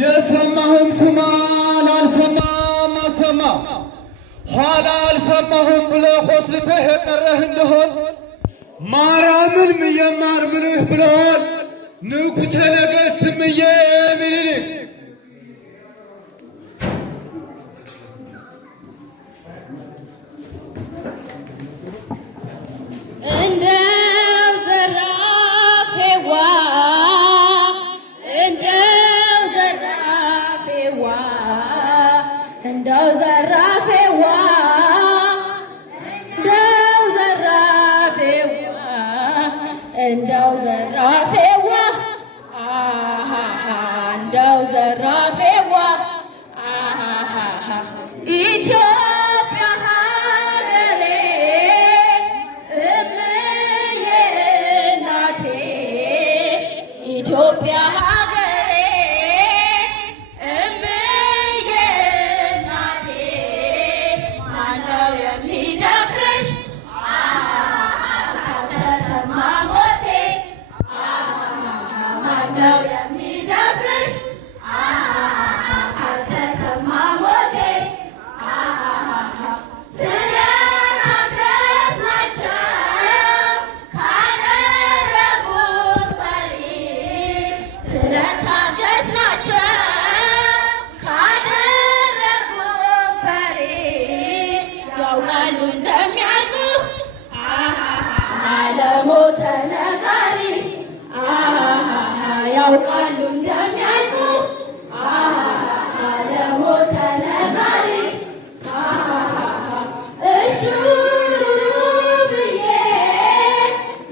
የሰማህም ስማ ላልሰማም አሰማ ኋላ አልሰማሁም ብለህ ሆስልተህ የቀረህ እንደሆን ማርያምን ምየማር ምልህ ብለዋል ንጉሠ ነገሥት እምዬ ምኒልክ። እንደው ዘራፌዋ እንደው ዘራፌዋ እንደው ዘራፌዋ እንደው ዘራፌዋ እንደው ዘራፌዋ እንደው ዘራፌዋ ኢትዮጵያ ሀገሬ እምዬ እናቴ ኢትዮጵያ ሀገሬ እምዬ እናቴ ማነው የሚደፍርሽ ካልተሰማ ሞቴ ማነው የሚደፍርሽ ካልተሰማ ሞቴ ስለታገስናቸው ካደረጉን ፈሪ ያውቃሉ እንደሚያልቁ ለሞተ ነጋሪ ያውቃሉ እንደሚያልቁ ለሞተ ነጋሪ እሹሩ ብዬ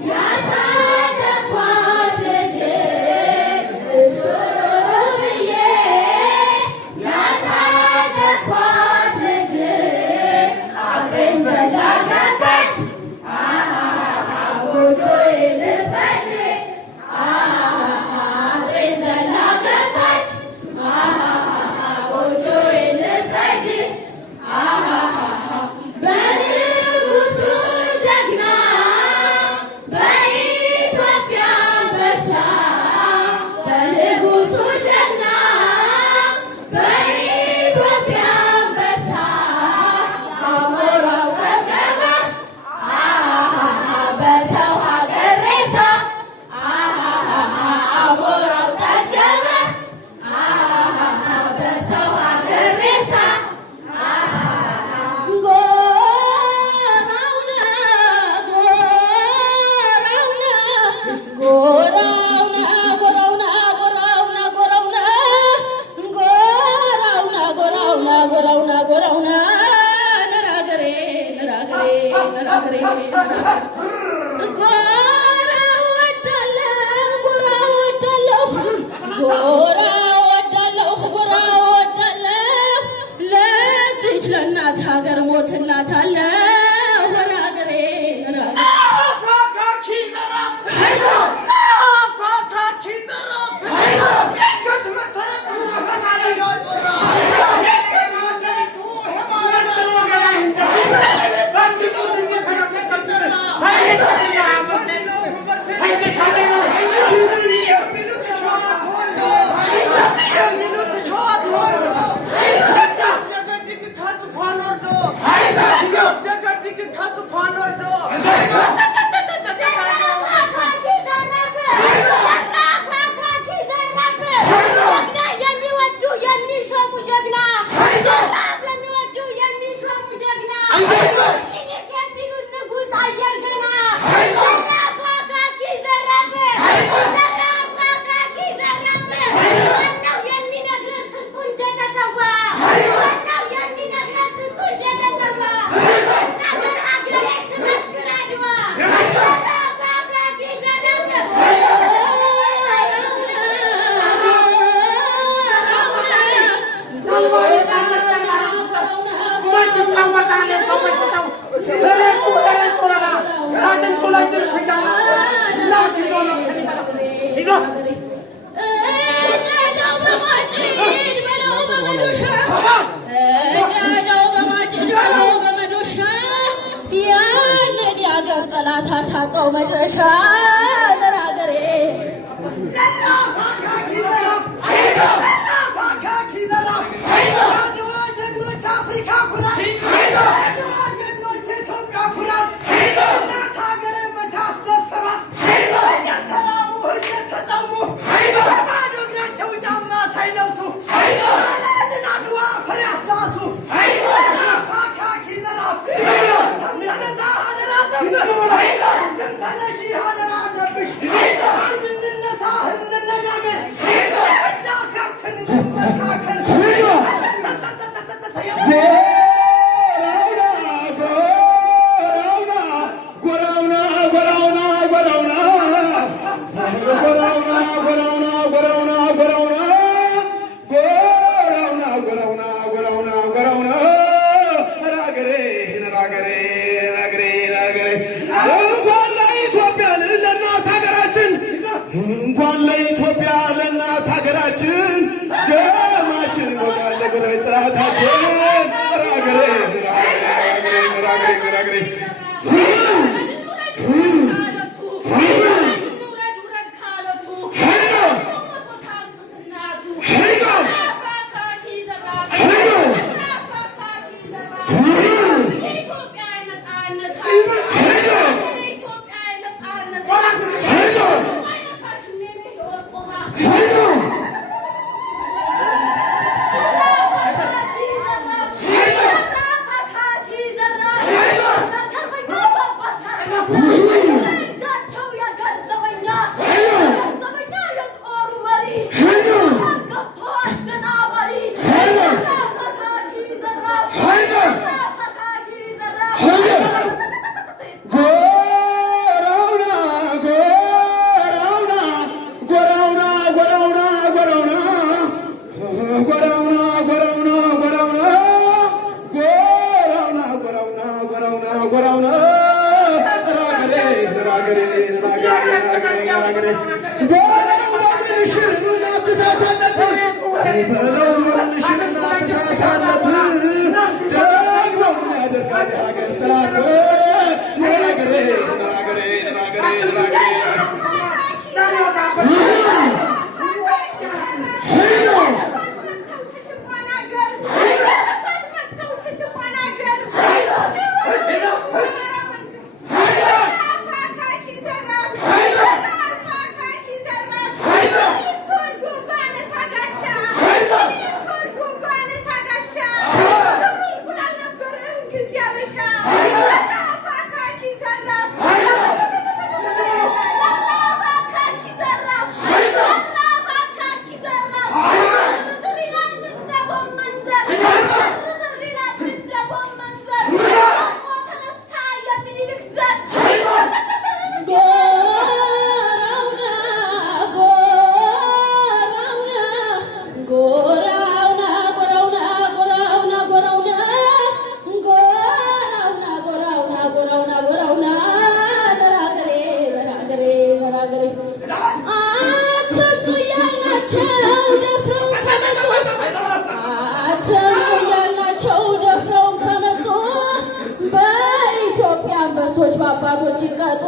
ያሳደግኳት ልጄ እሹሩ ብዬ ያሳደግኳት ልጄ አብረን ዘላ ገባች ጎጆዬ ልትፈጅ አብረን ዘላ ገባች ጎጆዬ ልትፈጅ በንጉሡ ጀግና በኢትዮጵያ አንበሳ በንጉሡ ጀግና በኢትዮጵያ አንበሳ አሞራው ጠገበ በሰው ሀገር ሬሳ አሞራው ጠገበ በሰው ሀገር ሬሳ ለእናት ሀገር ሞትላታለሁ ለሀገሬ ጠላት አሳጣው መድረሻ ለሀገሬ እንኳን ለኢትዮጵያ ለእናት ሀገራችን ደማችን ሞቃል ለጎረቤት ጠላታችን ራገሬ በአባቶች ይቀጡ